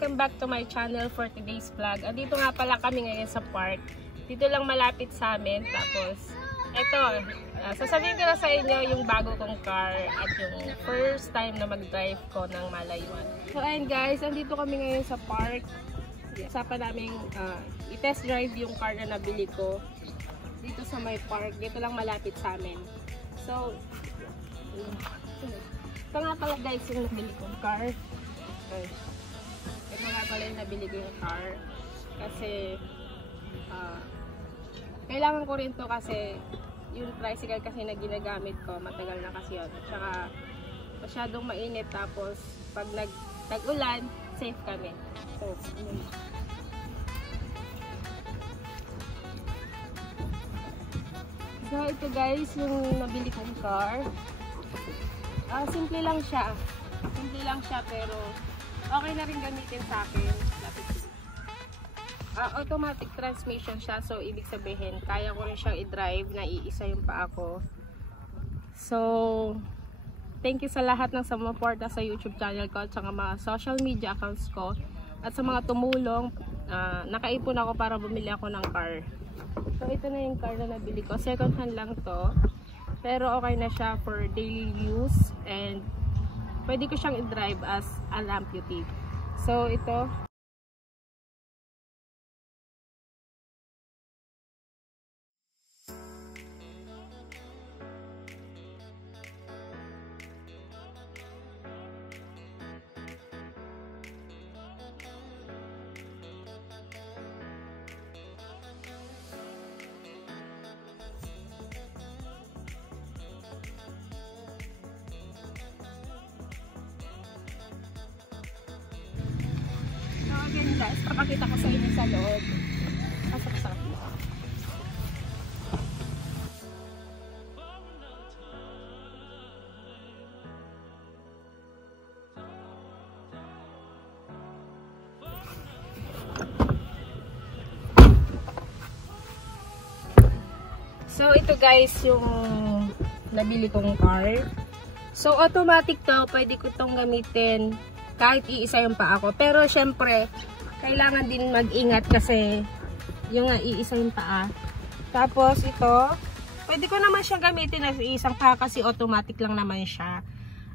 welcome back to my channel for today's vlog. Andito nga pala kami ngayon sa park. Dito lang malapit sa amin. Tapos, eto, sasabihin ko na sa inyo yung bago kong car at yung first time na mag-drive ko ng malayuan. So, ayun guys, andito kami ngayon sa park. Usapan namin i-test drive yung car na nabili ko dito sa my park. Dito lang malapit sa amin. So, ito nga pala guys yung nabili kong car. Ito nga pala yung nabili ko yung car. Kasi, kailangan ko rin to kasi yung tricycle kasi na ginagamit ko, matagal na kasi yun. At saka, masyadong mainit. Tapos, pag nag-ulan, safe kami. So, so ito guys, yung nabili kong car. Simple lang siya. Simple lang siya pero okay na rin gamitin sa akin. Automatic transmission siya. So, ibig sabihin, kaya ko rin siyang i-drive na iisa yung paa ko. So, thank you sa lahat ng sumuporta sa YouTube channel ko at sa mga social media accounts ko. At sa mga tumulong, nakaipon ako para bumili ako ng car. So, ito na yung car na nabili ko. Second hand lang to. Pero okay na siya for daily use. And pwede ko siyang i-drive as an amputee. So, ito. Again guys, papakita ko sa inyo sa loob. Pasok-pasok. So ito guys yung nabili kong car. So automatic to, pwede ko tong gamitin kahit iisa yung paa ko. Pero syempre, kailangan din mag-ingat kasi yung iisa yung paa. Tapos ito, pwede ko naman siyang gamitin as isang paa kasi automatic lang naman siya.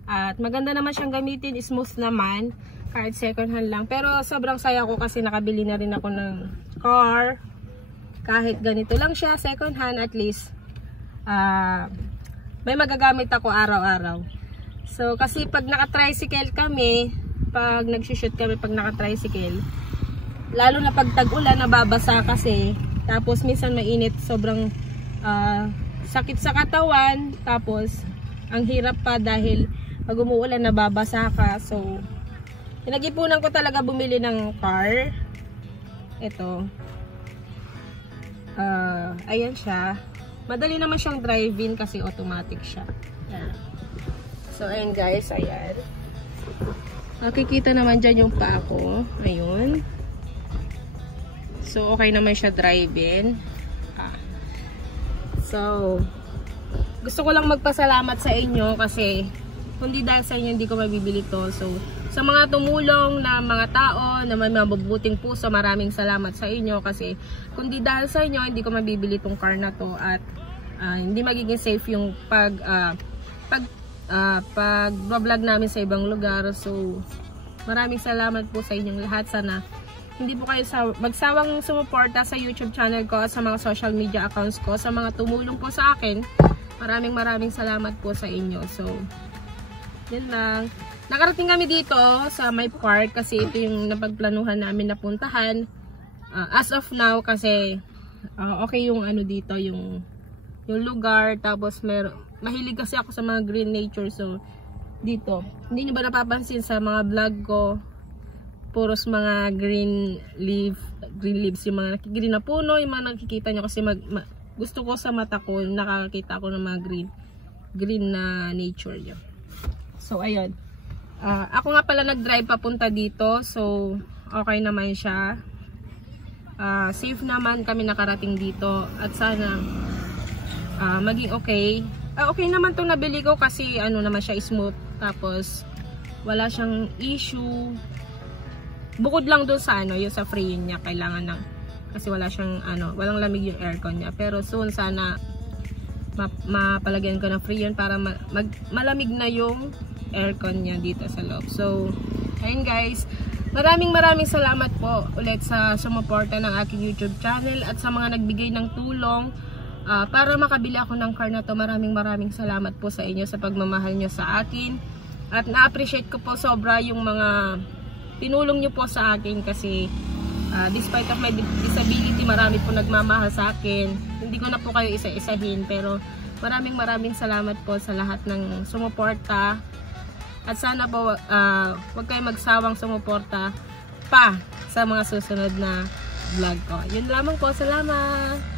At maganda naman siyang gamitin, smooth naman, kahit second hand lang. Pero sobrang saya ko kasi nakabili na rin ako ng car. Kahit ganito lang siya, second hand, at least may magagamit ako araw-araw. So kasi pag naka-tricycle kami, pag nag-shoot kami pag naka-tricycle, lalo na pag tag-ulan, nababasa kasi, tapos minsan mainit, sobrang sakit sa katawan, tapos ang hirap pa dahil pag umuulan, nababasa ka. So, pinag-ipunan ko talaga bumili ng car. Ito. Ayan siya. Madali naman siyang drive-in kasi automatic siya. Ayan. So, ayan guys, ayan. Makikita naman dyan yung paa ko. Ayun. So, okay naman siya drive-in. So, gusto ko lang magpasalamat sa inyo kasi kundi dahil sa inyo hindi ko mabibili to. So, sa mga tumulong na mga tao na may mabubuting puso, maraming salamat sa inyo kasi kundi dahil sa inyo hindi ko mabibili tong car na to at hindi magiging safe yung pag-vlog namin sa ibang lugar. So, maraming salamat po sa inyong lahat. Sana hindi po kayo magsawang sumuporta sa YouTube channel ko at sa mga social media accounts ko. Sa mga tumulong po sa akin, maraming salamat po sa inyo. So, yun lang. Nakarating kami dito sa my park kasi ito yung napagplanuhan namin na puntahan. As of now kasi okay yung ano dito, yung lugar. Tapos mahilig kasi ako sa mga green nature. So, dito. Hindi nyo ba napapansin sa mga vlog ko? Puros mga green leaves. Yung mga green na puno. Yung mga nakikita nyo kasi gusto ko sa mata ko. Nakakita ko ng mga green na nature nyo. So, ayun. Ako nga pala nag-drive papunta dito. So, okay naman siya. Safe naman kami nakarating dito. At sana maging okay. Okay naman itong nabili ko kasi ano naman siya, smooth. Tapos wala siyang issue. Bukod lang dun sa yung sa free niya, kailangan ng, kasi wala siyang walang lamig yung aircon niya. Pero soon sana mapalagyan ko ng free yun para malamig na yung aircon niya dito sa loob. So, ayun guys, maraming salamat po ulit sa sumuporta ng aking YouTube channel at sa mga nagbigay ng tulong para makabili ako ng car na to. Maraming salamat po sa inyo sa pagmamahal nyo sa akin. At na-appreciate ko po sobra yung mga tinulong nyo po sa akin kasi despite of my disability, marami po nagmamahal sa akin. Hindi ko na po kayo isa-isahin, pero maraming salamat po sa lahat ng sumuporta. At sana po huwag kayo magsawang sumuporta pa sa mga susunod na vlog ko. Yun lamang po, salamat!